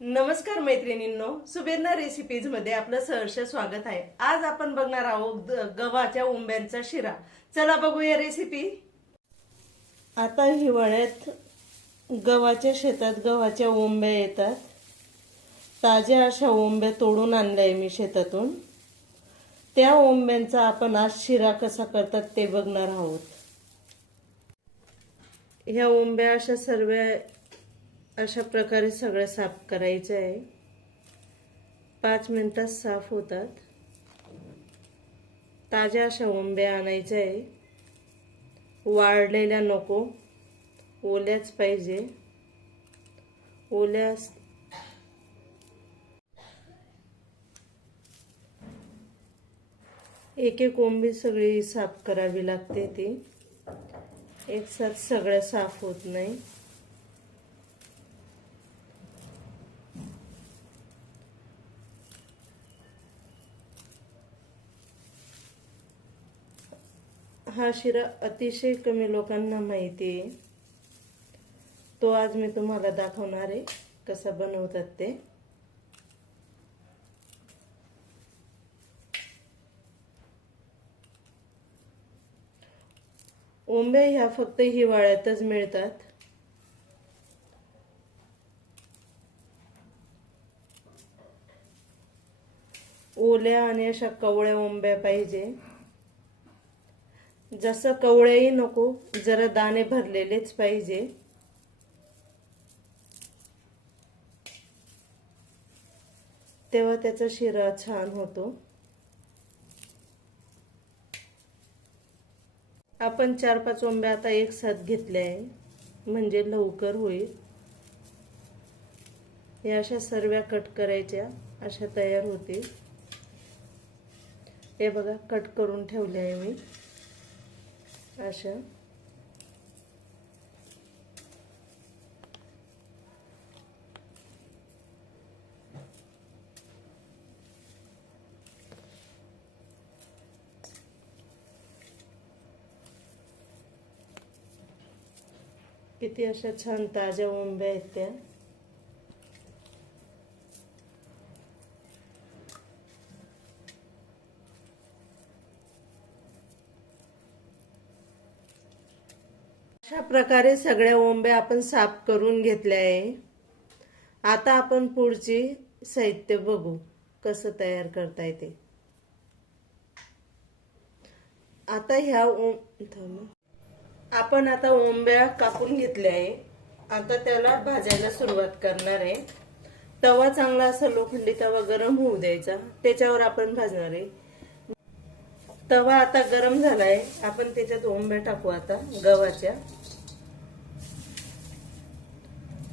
नमस्कार मैत्रिणींनो सुबेरना रेसिपीजमध्ये आपलं सहर्ष स्वागत आहे. आज आपण बघणार आहोत गव्हाच्या उंब्यांचा शिरा. चला बघूया रेसिपी आता हिवाळ्यात गव्हाच्या शेतात गव्हाच्या ओंब्या येतात. ताज्या अशा ओंब्या तोडून आणल्या मी शेतातून. त्या ओंब्यांचा आपण आज शिरा कसा करतात ते बघणार आहोत. ह्या ओंब्या अशा सर्व अशा प्रकारे सगळं साफ करायचं आहे. पाच मिनिटात साफ होतात. ताज्या अशा ओंब्या आणायच्या आहे. वाळलेल्या नको. ओल्याच पाहिजे. ओल्या एक एक कोंबी सगळी साफ करावी लागते ती. एकसाथ सगळ्या साफ होत नाही. हा शिरा अतिशय कमी लोकांना माहिती आहे. तो आज मी तुम्हाला दाखवणार आहे कसा बनवतात ते. ओंब्या ह्या फक्त हिवाळ्यातच मिळतात. ओल्या आणि अशा कवळ्या ओंब्या पाहिजे. जसं कवळेही नको जरा दाणे भरलेलेच पाहिजे. तेव्हा त्याचा शिरा छान होतो. आपण चार पाच ओंब्या आता एक साथ घेतल्या आहे म्हणजे लवकर होईल. या अशा सर्व्या कट करायच्या अशा तयार होतील. हे बघा कट करून ठेवले आहे मी. अशा किती अशा छान ताज्या ओंब्या आहेत त्या अशा प्रकारे सगळ्या ओंब्या आपण साफ करून घेतल्या आहे आता आपण पुढची साहित्य बघू कसं तयार करता येते आता ह्या ओम आपण आता ओंब्या कापून घेतल्या आहे आता त्याला भाजायला सुरुवात करणार आहे. तवा चांगला असा लोखंडी तवा गरम होऊ द्यायचा. त्याच्यावर आपण भाजणार आहे. तवा आता गरम झालाय. आपण त्याच्यात ओंब्या टाकू आता गव्हाच्या.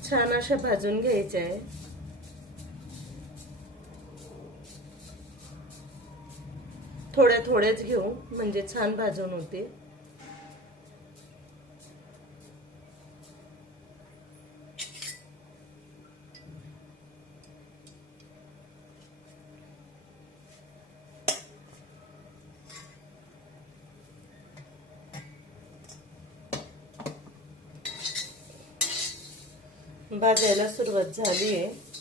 छान अशा भाजून घ्यायच्या आहे थोड्या थोड्याच घेऊ म्हणजे छान भाजून होते भाजायला सुरुवात झाली आहे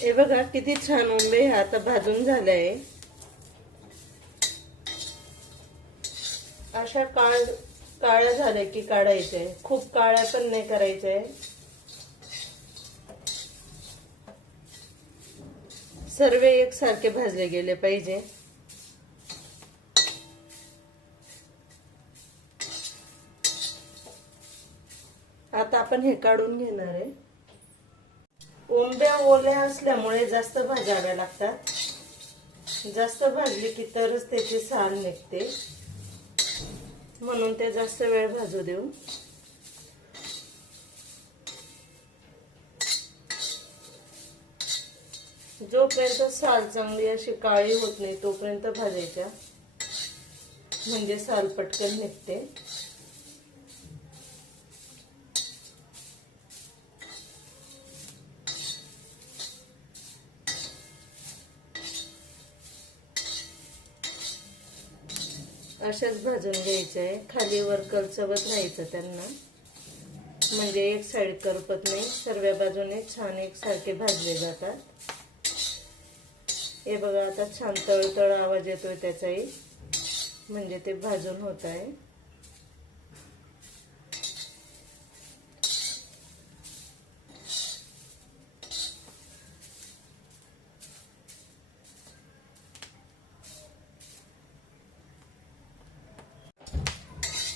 हे बघा किती छान उंबे हे आता भाजून झालंय. आहे अशा काळ काळ्या झाल्या की काढायचे. खूप काळ्या पण नाही करायचे. सर्व एकसारखे भाजले गेले पाहिजे. आता आपण हे काढून घेणार आहे. कोंब्या ओल्या असल्यामुळे जास्त भाजाव्या लागतात. जास्त भाजली की तरच त्याची साल निघते. म्हणून ते जास्त वेळ भाजू देऊ. जोपर्यंत साल चांगली अशी काळी होत नाही तोपर्यंत भाजायच्या. म्हणजे साल पटकन निघते. अशाच भाजून घ्यायचं आहे खाली वर कलचवत राहायचं त्यांना. म्हणजे एक साईड करपत नाही. सर्व बाजूने छान एकसारखे भाजले जातात. हे बघा आता छान तळतळ आवाज येतोय त्याचाही. म्हणजे ते भाजून होत आहे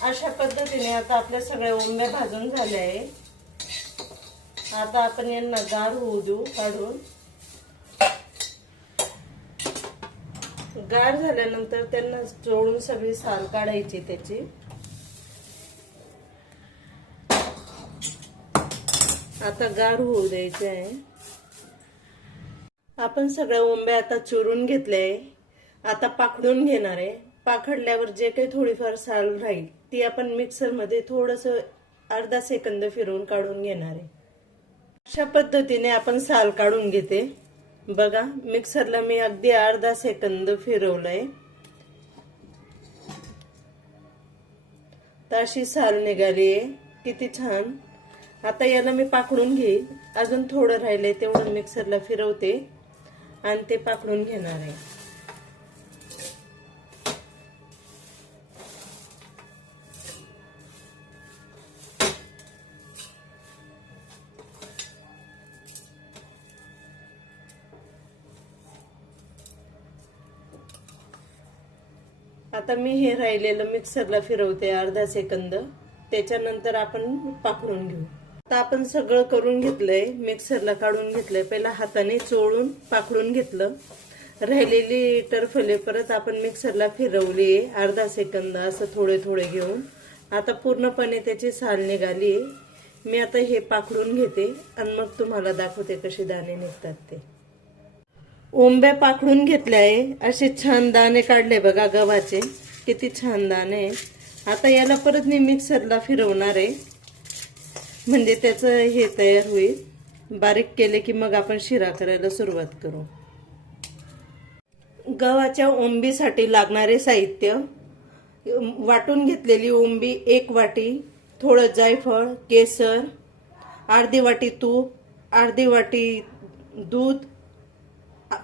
अशा पद्धतीने आता आपल्या सगळ्या ओंब्या भाजून झाल्या आहे आता आपण यांना गार होऊ देऊ काढून. गार झाल्यानंतर त्यांना चोळून सगळी साल काढायची त्याची. आता गार होऊ द्यायचे आहे. आपण सगळ्या ओंब्या आता चुरून घेतले आता पाखडून घेणार आहे. पाखडल्यावर जे काही थोडीफार साल राहील ती आपण मिक्सरमध्ये थोडंसं अर्धा सेकंद फिरवून काढून घेणार आहे. अशा पद्धतीने आपण साल काढून घेते. बघा मिक्सरला मी अगदी अर्धा सेकंद फिरवलंय. तर अशी साल निघाली आहे. किती छान. आता याला मी पाकडून घेईल. अजून थोडं राहिलंय तेवढं मिक्सरला फिरवते. आणि ते पाकडून घेणार आहे. आता मी हे राहिलेलं मिक्सरला फिरवते अर्धा सेकंद. त्याच्यानंतर आपण पाखरून घेऊ. आता आपण सगळं करून घेतलंय मिक्सरला काढून घेतलंय. पहिला हाताने चोळून पाखडून घेतलं. राहिलेली टरफले परत आपण मिक्सरला फिरवली. अर्धा सेकंद असं थोडे थोडे घेऊन. आता पूर्णपणे त्याची साल निघाली. मी आता हे पाखडून घेते आणि मग तुम्हाला दाखवते कसे दाणे निघतात ते. ओंब्या पाकडून घेतल्या आहे असे छान दाणे काढले बघा गव्हाचे. किती छान दाणे आता याला परत मी मिक्सरला फिरवणार आहे. म्हणजे त्याचं हे तयार होईल. बारीक केले की मग आपण शिरा करायला सुरुवात करू. गव्हाच्या ओंबीसाठी लागणारे साहित्य. वाटून घेतलेली ओंबी एक वाटी थोडं जायफळ केसर अर्धी वाटी तूप अर्धी वाटी दूध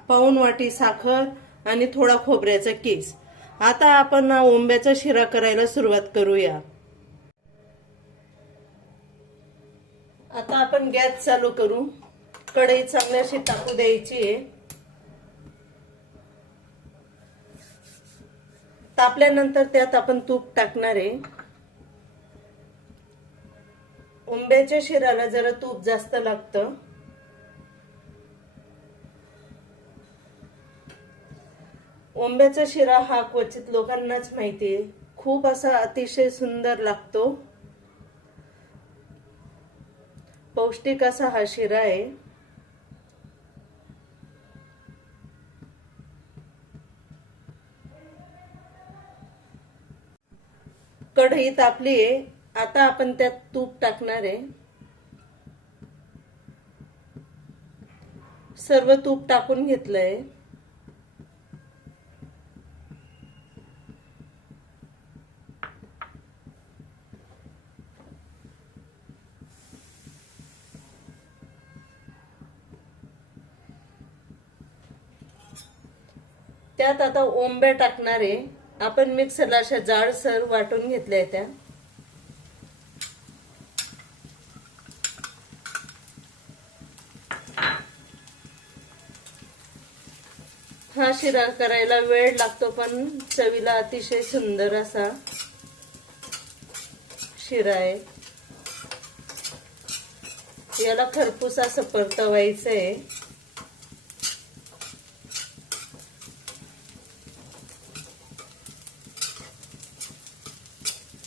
पाऊन वाटी साखर आणि थोडा खोबऱ्याचा केस. आता आपण ओंब्याचा शिरा करायला सुरुवात करूया. आता आपण गॅस चालू करू. कढई चांगल्याशी टाकू द्यायची आहे. तापल्यानंतर त्यात आपण तूप टाकणार आहे. ओंब्याच्या शिराला जरा तूप जास्त लागतं. ओंब्याचा शिरा हा क्वचित लोकांनाच माहिती आहे. खूप असा अतिशय सुंदर लागतो. पौष्टिक असा हा शिरा आहे. कढई तापली आहे. आता आपण त्यात तूप टाकणार आहे. सर्व तूप टाकून घेतलंय. त्यात आता ओंब्या टाकणार. आहे आपण मिक्सरला अशा जाडसर वाटून घेतल्या त्या. हा शिरा करायला वेळ लागतो पण चवीला अतिशय सुंदर असा शिरा आहे. याला खरपूस असं परतवायचं आहे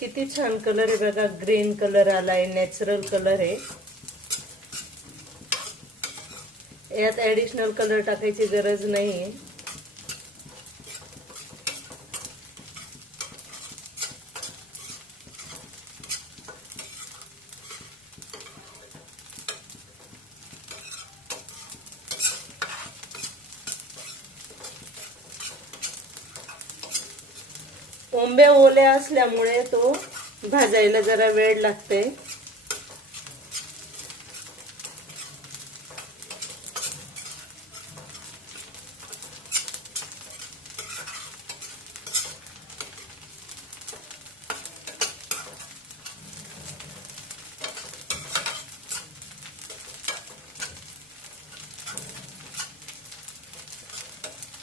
किती छान कलर आहे बघा. ग्रीन कलर आलाय नॅचरल कलर आहे. यात ॲडिशनल कलर टाकायची गरज नाही ओंब्या ओल्या असल्यामुळे तो भाजायला जरा वेळ लागते.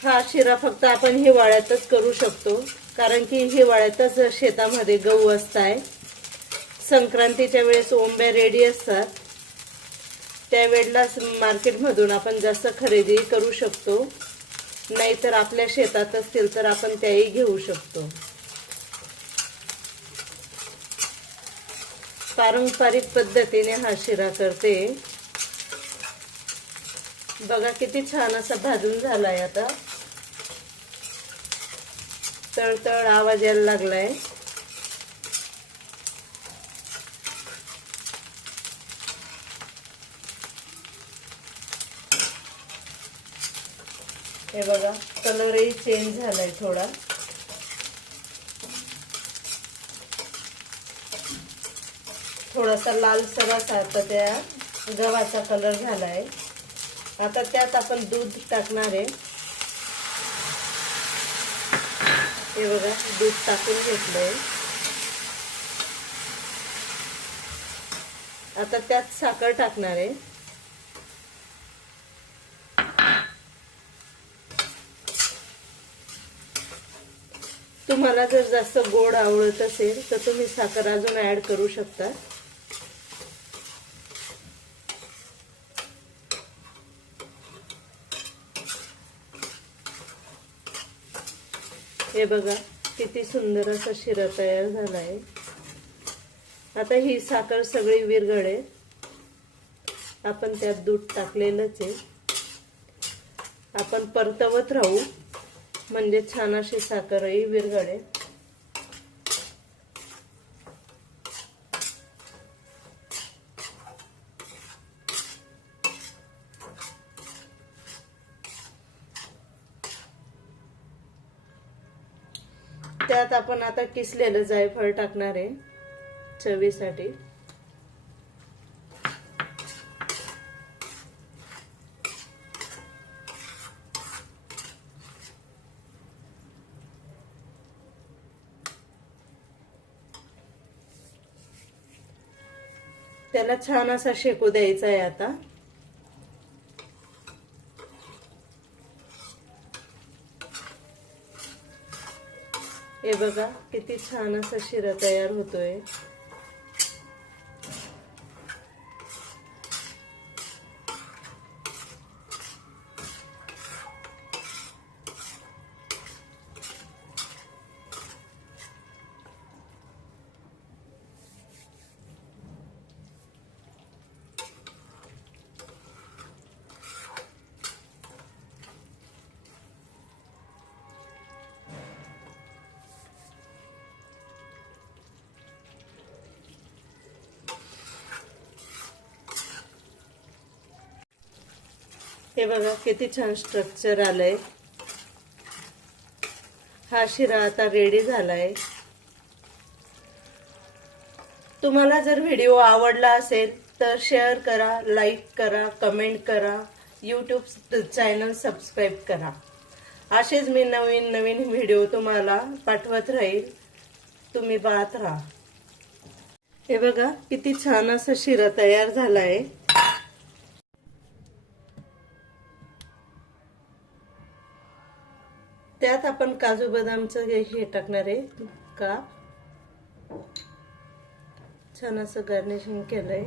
हा शिरा फक्त आपण हिवाळ्यातच करू शकतो. कारण की हिवाळ्यातच शेतामध्ये गहू असताय. संक्रांतीच्या वेळेस ओंब्या रेडी असतात. त्यावेळेला मार्केटमधून आपण जास्त खरेदी करू शकतो. नाहीतर आपल्या शेतात असतील तर आपण त्याही घेऊ शकतो. पारंपरिक पद्धतीने हा शिरा करते. बघा किती छान असा भाजून झालाय आता. तळतळ आवाज यायला लागलाय. हे बघा कलरही चेंज झालाय थोडा. थोडासा लालसर असा आता त्या गव्हाचा कलर झालाय. आता त्यात आपण दूध टाकणार आहे. हे बघा दूध टाकून घेतलंय. आता त्यात साखर टाकणार आहे. तुम्हाला जर जास्त गोड आवडत असेल तर तुम्ही साखर अजून ऍड करू शकता. हे बघा किती सुंदर असा शिरा तयार झाला आहे आता ही साखर सगळी विरघळे आपण त्यात दूध टाकलेलंच आहे. आपण परतवत राहू. म्हणजे छान अशी साखरही विरघळे आता किसलेलं जायफळ टाकणार आहे. चवीसाठी. त्याला छान असा शेकू द्यायचा आहे आता. हे बघा किती छान असा शिरा तयार होतोय. हे बघा किती छान स्ट्रक्चर आलंय. हा शिरा आता रेडी झालाय. तुम्हाला जर व्हिडिओ आवडला असेल तर शेअर करा लाईक करा कमेंट करा यूट्यूब चॅनल सबस्क्राईब करा. असेच मी नवीन नवीन व्हिडिओ तुम्हाला पाठवत राहील. तुम्ही पाहत राहा. हे बघा किती छान असं शिरा तयार झाला आहे त्यात आपण काजू बदामचं हे हे टाकणार आहे का? छान असं गार्निशिंग केलंय.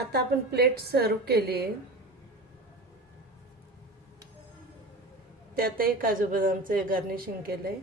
आता आपण प्लेट सर्व केली. आहे त्यातही काजू बदामचं गार्निशिंग केलंय.